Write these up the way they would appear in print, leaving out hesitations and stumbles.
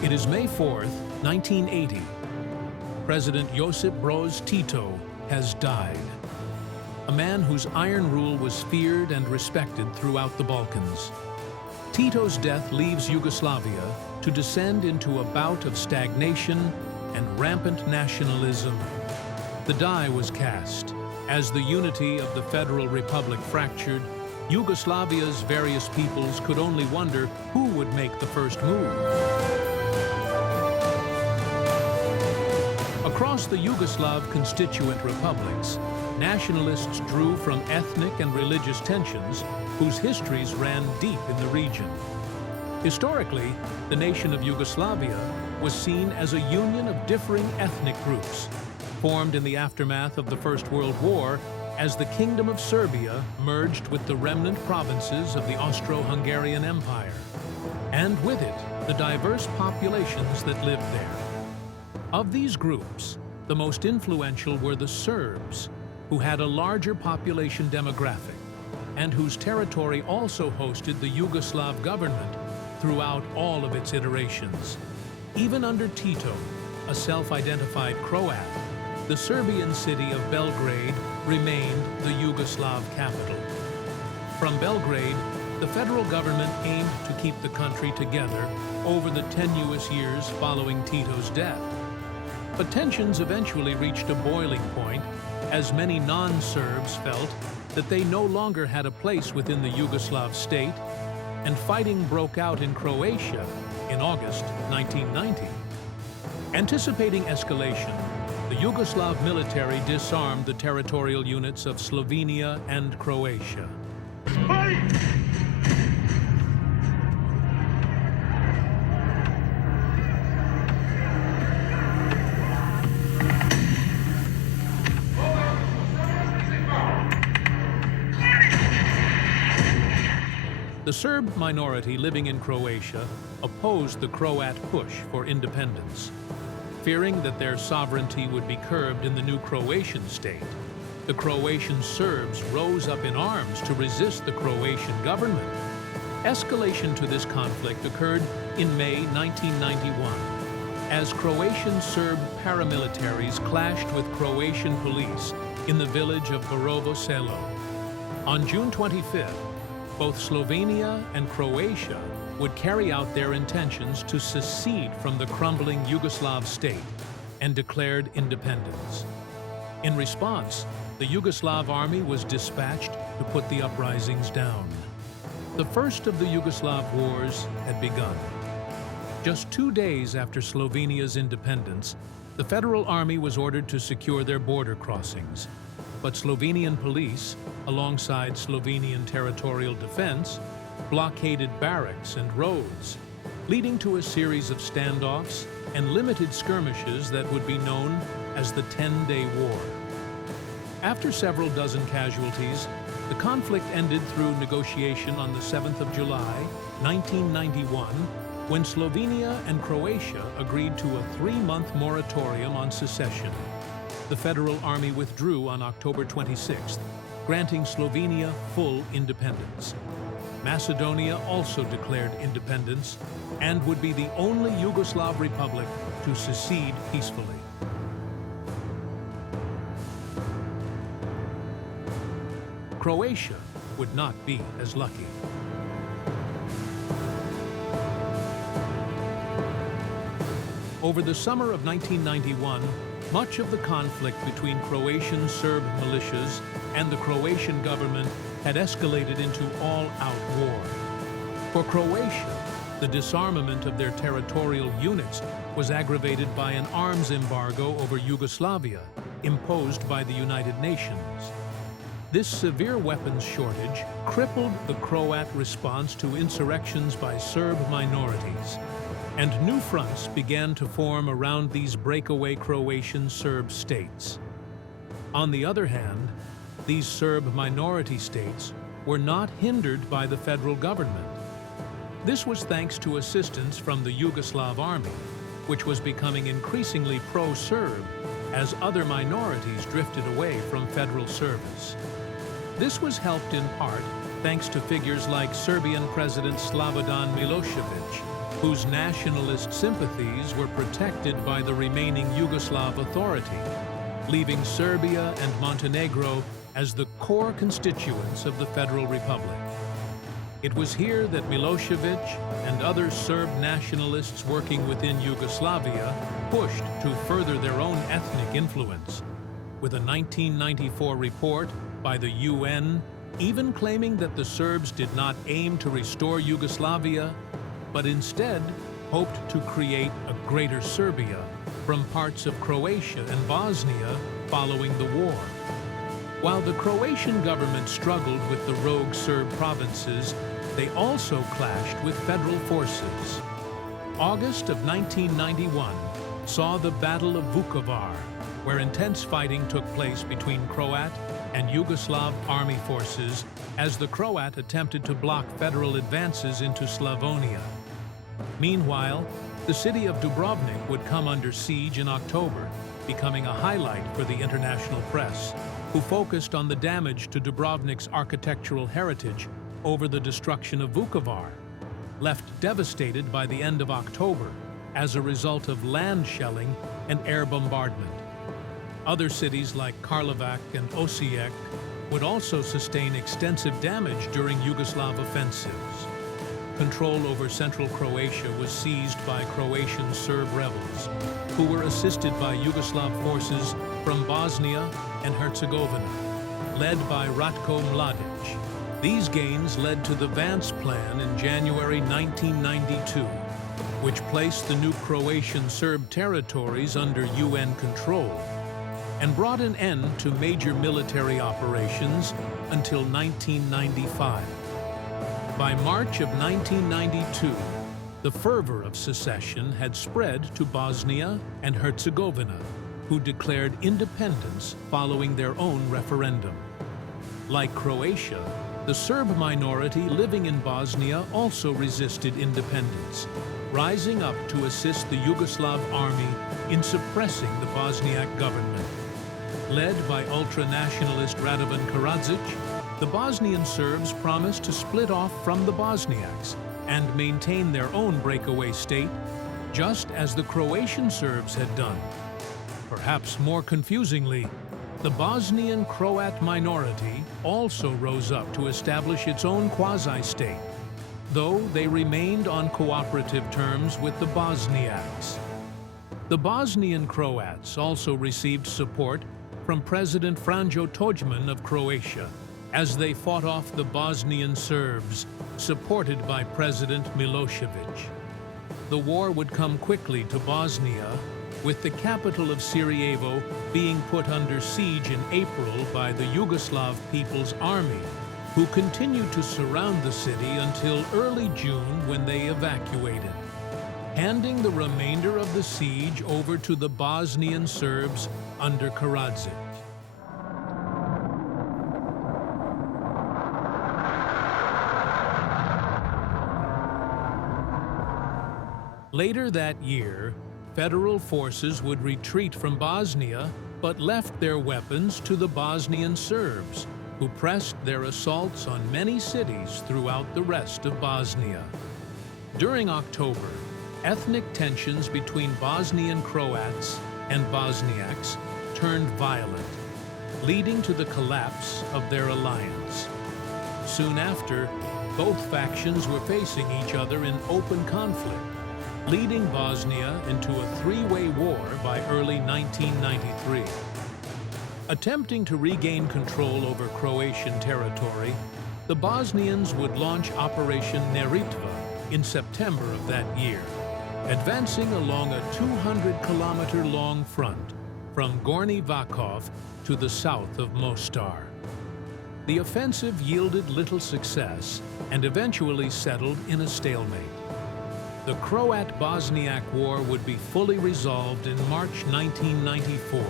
It is May 4th, 1980. President Josip Broz Tito has died. A man whose iron rule was feared and respected throughout the Balkans. Tito's death leaves Yugoslavia to descend into a bout of stagnation and rampant nationalism. The die was cast. As the unity of the Federal Republic fractured, Yugoslavia's various peoples could only wonder who would make the first move. Across the Yugoslav constituent republics, nationalists drew from ethnic and religious tensions whose histories ran deep in the region. Historically, the nation of Yugoslavia was seen as a union of differing ethnic groups, formed in the aftermath of the First World War as the Kingdom of Serbia merged with the remnant provinces of the Austro-Hungarian Empire, and with it, the diverse populations that lived there. Of these groups, the most influential were the Serbs, who had a larger population demographic, and whose territory also hosted the Yugoslav government throughout all of its iterations. Even under Tito, a self-identified Croat, the Serbian city of Belgrade remained the Yugoslav capital. From Belgrade, the federal government aimed to keep the country together over the tenuous years following Tito's death. But tensions eventually reached a boiling point as many non-Serbs felt that they no longer had a place within the Yugoslav state, and fighting broke out in Croatia in August 1990. Anticipating escalation, the Yugoslav military disarmed the territorial units of Slovenia and Croatia. The Serb minority living in Croatia opposed the Croat push for independence. Fearing that their sovereignty would be curbed in the new Croatian state, the Croatian Serbs rose up in arms to resist the Croatian government. Escalation to this conflict occurred in May 1991, as Croatian Serb paramilitaries clashed with Croatian police in the village of Borovo Selo. On June 25th, both Slovenia and Croatia would carry out their intentions to secede from the crumbling Yugoslav state and declared independence. In response, the Yugoslav army was dispatched to put the uprisings down. The first of the Yugoslav wars had begun. Just 2 days after Slovenia's independence, the federal army was ordered to secure their border crossings. But Slovenian police, alongside Slovenian territorial defense, blockaded barracks and roads, leading to a series of standoffs and limited skirmishes that would be known as the 10-Day War. After several dozen casualties, the conflict ended through negotiation on the 7th of July, 1991, when Slovenia and Croatia agreed to a 3-month moratorium on secession. the Federal Army withdrew on October 26th, granting Slovenia full independence. Macedonia also declared independence and would be the only Yugoslav republic to secede peacefully. Croatia would not be as lucky. Over the summer of 1991, much of the conflict between Croatian Serb militias and the Croatian government had escalated into all-out war. For Croatia, the disarmament of their territorial units was aggravated by an arms embargo over Yugoslavia, imposed by the United Nations. This severe weapons shortage crippled the Croat response to insurrections by Serb minorities, and new fronts began to form around these breakaway Croatian Serb states. On the other hand, these Serb minority states were not hindered by the federal government. This was thanks to assistance from the Yugoslav army, which was becoming increasingly pro-Serb as other minorities drifted away from federal service. This was helped in part thanks to figures like Serbian President Slobodan Milosevic, whose nationalist sympathies were protected by the remaining Yugoslav authority, leaving Serbia and Montenegro as the core constituents of the Federal Republic. It was here that Milosevic and other Serb nationalists working within Yugoslavia pushed to further their own ethnic influence, with a 1994 report by the UN even claiming that the Serbs did not aim to restore Yugoslavia, but instead hoped to create a greater Serbia from parts of Croatia and Bosnia following the war. While the Croatian government struggled with the rogue Serb provinces, they also clashed with federal forces. August of 1991 saw the Battle of Vukovar, where intense fighting took place between Croat and Yugoslav army forces as the Croat attempted to block federal advances into Slavonia. Meanwhile, the city of Dubrovnik would come under siege in October, becoming a highlight for the international press, who focused on the damage to Dubrovnik's architectural heritage over the destruction of Vukovar, left devastated by the end of October as a result of land shelling and air bombardment. Other cities like Karlovac and Osijek would also sustain extensive damage during Yugoslav offensives. Control over central Croatia was seized by Croatian Serb rebels, who were assisted by Yugoslav forces from Bosnia and Herzegovina, led by Ratko Mladic. These gains led to the Vance Plan in January 1992, which placed the new Croatian Serb territories under UN control, and brought an end to major military operations until 1995. By March of 1992, the fervor of secession had spread to Bosnia and Herzegovina, who declared independence following their own referendum. Like Croatia, the Serb minority living in Bosnia also resisted independence, rising up to assist the Yugoslav army in suppressing the Bosniak government. Led by ultra-nationalist Radovan Karadzic, the Bosnian Serbs promised to split off from the Bosniaks and maintain their own breakaway state, just as the Croatian Serbs had done. Perhaps more confusingly, the Bosnian Croat minority also rose up to establish its own quasi-state, though they remained on cooperative terms with the Bosniaks. The Bosnian Croats also received support from President Franjo Tudjman of Croatia, as they fought off the Bosnian Serbs, supported by President Milosevic. The war would come quickly to Bosnia, with the capital of Sarajevo being put under siege in April by the Yugoslav People's Army, who continued to surround the city until early June when they evacuated, handing the remainder of the siege over to the Bosnian Serbs under Karadzic. Later that year, federal forces would retreat from Bosnia but left their weapons to the Bosnian Serbs, who pressed their assaults on many cities throughout the rest of Bosnia. During October, ethnic tensions between Bosnian Croats and Bosniaks turned violent, leading to the collapse of their alliance. Soon after, both factions were facing each other in open conflict, leading Bosnia into a three-way war by early 1993. Attempting to regain control over Croatian territory, the Bosnians would launch Operation Neretva in September of that year, advancing along a 200-kilometer-long front from Gornji Vakov to the south of Mostar. The offensive yielded little success and eventually settled in a stalemate. The Croat-Bosniak War would be fully resolved in March 1994,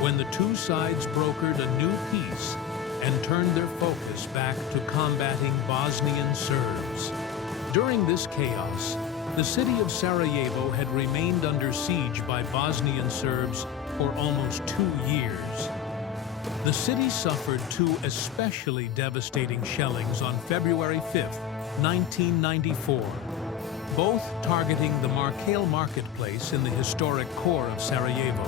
when the two sides brokered a new peace and turned their focus back to combating Bosnian Serbs. During this chaos, the city of Sarajevo had remained under siege by Bosnian Serbs for almost 2 years. The city suffered two especially devastating shellings on February 5, 1994, both targeting the Markale marketplace in the historic core of Sarajevo,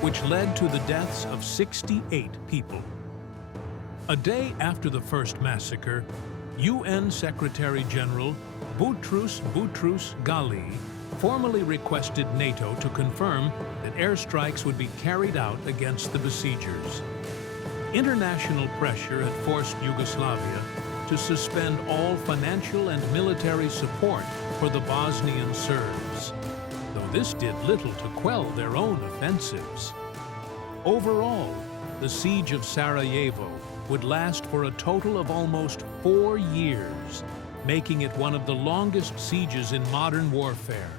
which led to the deaths of 68 people. A day after the first massacre, UN Secretary-General Boutros Ghali formally requested NATO to confirm that airstrikes would be carried out against the besiegers. International pressure had forced Yugoslavia to suspend all financial and military support for the Bosnian Serbs, though this did little to quell their own offensives. Overall, the siege of Sarajevo would last for a total of almost 4 years, making it one of the longest sieges in modern warfare,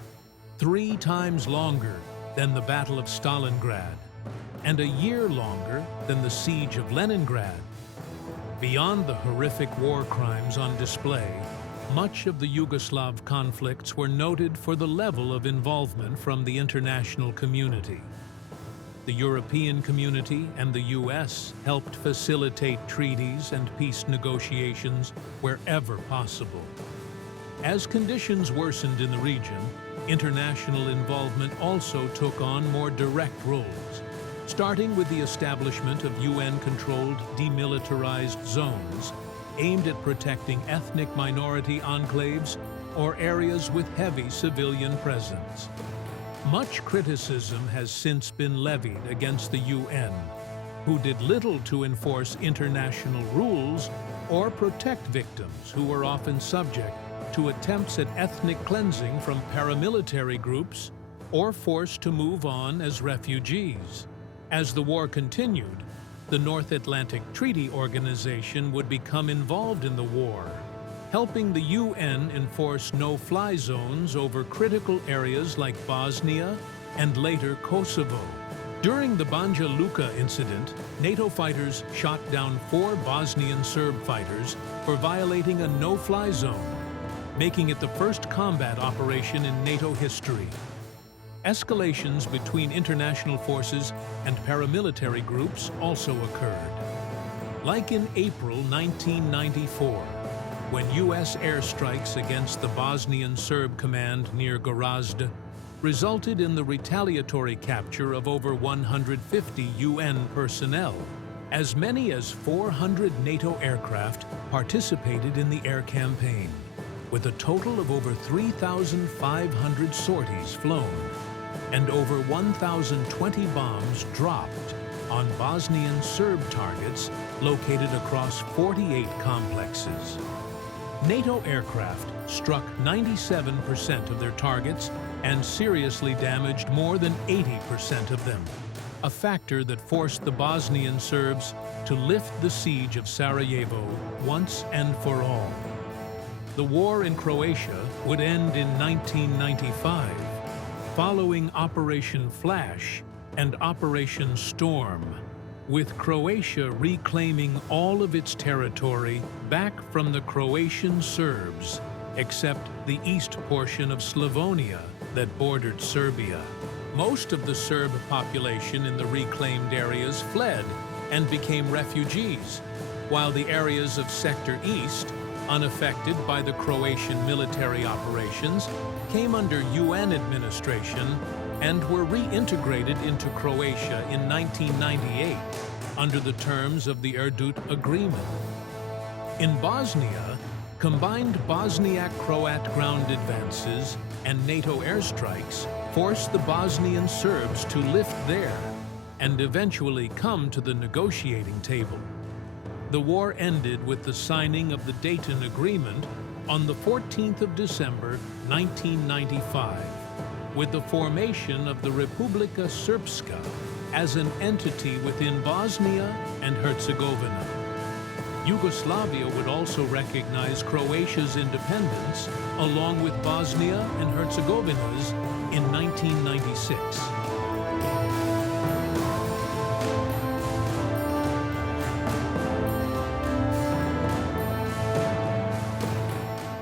3 times longer than the Battle of Stalingrad, and a year longer than the Siege of Leningrad. Beyond the horrific war crimes on display, much of the Yugoslav conflicts were noted for the level of involvement from the international community. The European community and the U.S. helped facilitate treaties and peace negotiations wherever possible. As conditions worsened in the region, international involvement also took on more direct roles, starting with the establishment of UN-controlled demilitarized zones aimed at protecting ethnic minority enclaves or areas with heavy civilian presence. Much criticism has since been levied against the UN, who did little to enforce international rules or protect victims who were often subject to attempts at ethnic cleansing from paramilitary groups or forced to move on as refugees. As the war continued, the North Atlantic Treaty Organization would become involved in the war, helping the UN enforce no-fly zones over critical areas like Bosnia and later Kosovo. During the Banja Luka incident, NATO fighters shot down 4 Bosnian Serb fighters for violating a no-fly zone, making it the first combat operation in NATO history. Escalations between international forces and paramilitary groups also occurred. Like in April 1994, when U.S. airstrikes against the Bosnian Serb command near Gorazde resulted in the retaliatory capture of over 150 UN personnel. As many as 400 NATO aircraft participated in the air campaign, with a total of over 3,500 sorties flown and over 1,020 bombs dropped on Bosnian Serb targets located across 48 complexes. NATO aircraft struck 97% of their targets and seriously damaged more than 80% of them, a factor that forced the Bosnian Serbs to lift the siege of Sarajevo once and for all. The war in Croatia would end in 1995, following Operation Flash and Operation Storm, with Croatia reclaiming all of its territory back from the Croatian Serbs, except the east portion of Slavonia that bordered Serbia. Most of the Serb population in the reclaimed areas fled and became refugees, while the areas of Sector East, unaffected by the Croatian military operations, came under UN administration and were reintegrated into Croatia in 1998 under the terms of the Erdut Agreement. In Bosnia, combined Bosniak-Croat ground advances and NATO airstrikes forced the Bosnian Serbs to lift there and eventually come to the negotiating table. The war ended with the signing of the Dayton Agreement on the 14th of December, 1995, with the formation of the Republika Srpska as an entity within Bosnia and Herzegovina. Yugoslavia would also recognize Croatia's independence, along with Bosnia and Herzegovina's, in 1996.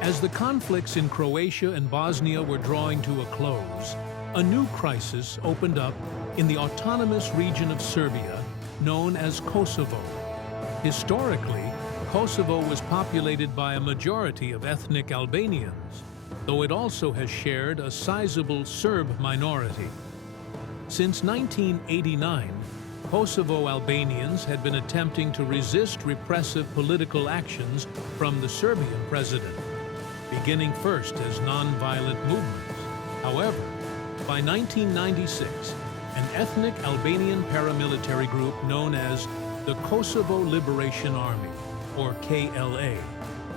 As the conflicts in Croatia and Bosnia were drawing to a close, a new crisis opened up in the autonomous region of Serbia, known as Kosovo. Historically, Kosovo was populated by a majority of ethnic Albanians, though it also has shared a sizable Serb minority. Since 1989, Kosovo Albanians had been attempting to resist repressive political actions from the Serbian president, beginning first as non-violent movements. However, by 1996, an ethnic Albanian paramilitary group known as the Kosovo Liberation Army, or KLA,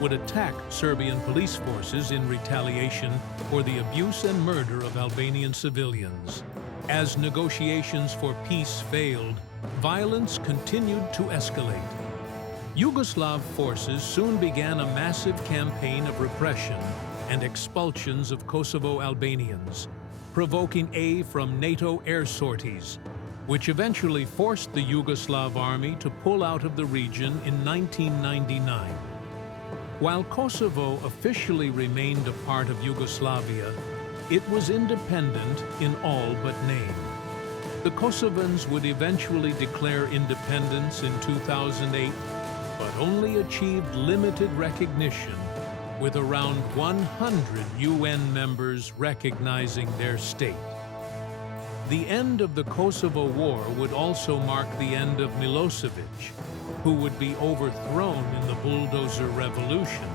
would attack Serbian police forces in retaliation for the abuse and murder of Albanian civilians. As negotiations for peace failed, violence continued to escalate. Yugoslav forces soon began a massive campaign of repression and expulsions of Kosovo Albanians, provoking aid from NATO air sorties, which eventually forced the Yugoslav army to pull out of the region in 1999. While Kosovo officially remained a part of Yugoslavia, it was independent in all but name. The Kosovans would eventually declare independence in 2008, but only achieved limited recognition, with around 100 UN members recognizing their state. The end of the Kosovo War would also mark the end of Milosevic, who would be overthrown in the Bulldozer Revolution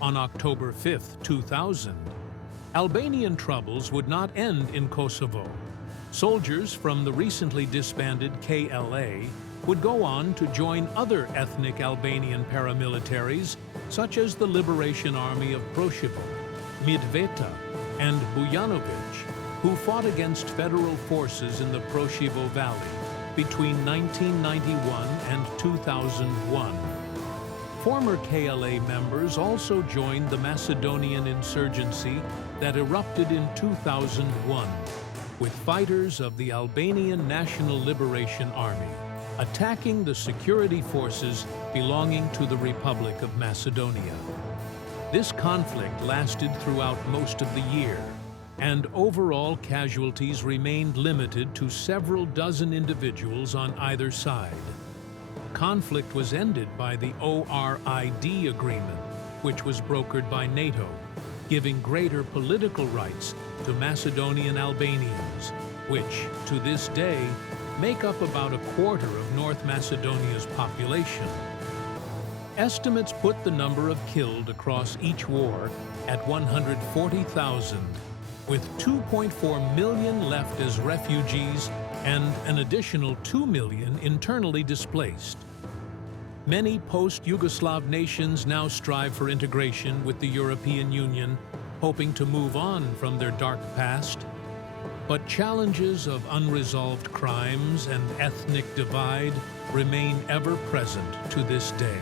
on October 5, 2000. Albanian troubles would not end in Kosovo. Soldiers from the recently disbanded KLA would go on to join other ethnic Albanian paramilitaries, such as the Liberation Army of Proševo, Midveta, and Bujanovic, who fought against federal forces in the Proševo Valley between 1991 and 2001. Former KLA members also joined the Macedonian insurgency that erupted in 2001, with fighters of the Albanian National Liberation Army attacking the security forces belonging to the Republic of Macedonia. This conflict lasted throughout most of the year, and overall casualties remained limited to several dozen individuals on either side. Conflict was ended by the ORID agreement, which was brokered by NATO, giving greater political rights to Macedonian Albanians, which, to this day, make up about a quarter of North Macedonia's population. Estimates put the number of killed across each war at 140,000, with 2.4 million left as refugees and an additional 2 million internally displaced. Many post-Yugoslav nations now strive for integration with the European Union, hoping to move on from their dark past. But challenges of unresolved crimes and ethnic divide remain ever present to this day.